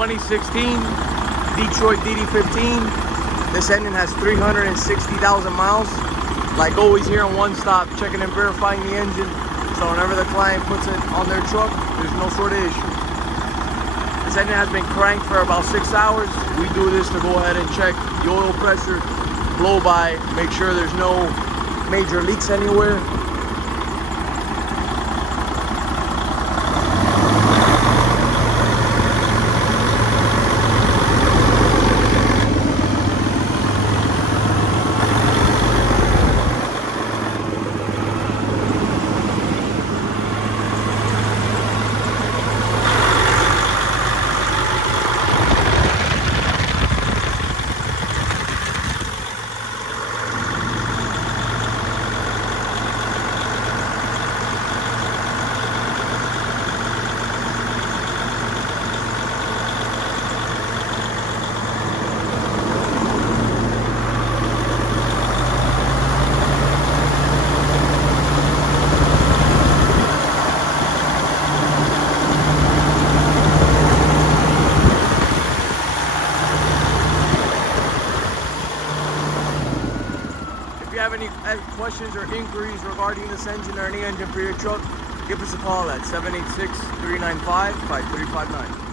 2016 Detroit DD15. This engine has 360,000 miles. Like always here on One Stop, checking and verifying the engine. So whenever the client puts it on their truck, there's no sort of issue. This engine has been cranked for about 6 hours. We do this to go ahead and check the oil pressure, blow by, make sure there's no major leaks anywhere. If you have any questions or inquiries regarding this engine or any engine for your truck, give us a call at 786-395-5359.